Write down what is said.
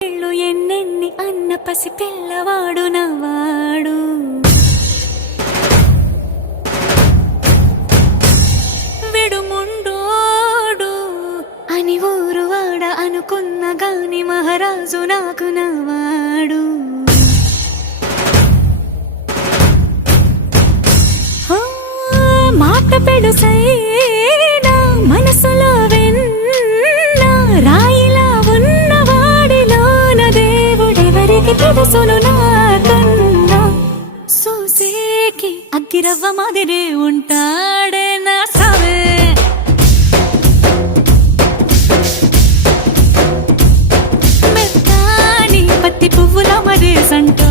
ఇళ్ళు ఎన్నెన్ని అన్న పసి పిల్లవాడు నవ్వాడు. విడుముండోడు అని ఊరువాడ అనుకున్న గాని మహారాజు నాకు నవ్వాడు. మాట పెడుసైనా మనసులో వెన్న రాయిలా ఉన్నవాడిలోన దేవుడెవరికి తెలుసును నాకన్నా. సూసేకి అగ్గిరవ్వ మాదిరే ఉంటాడే నా సావే. మెత్తాని పత్తి పువ్వుల మరేసంటా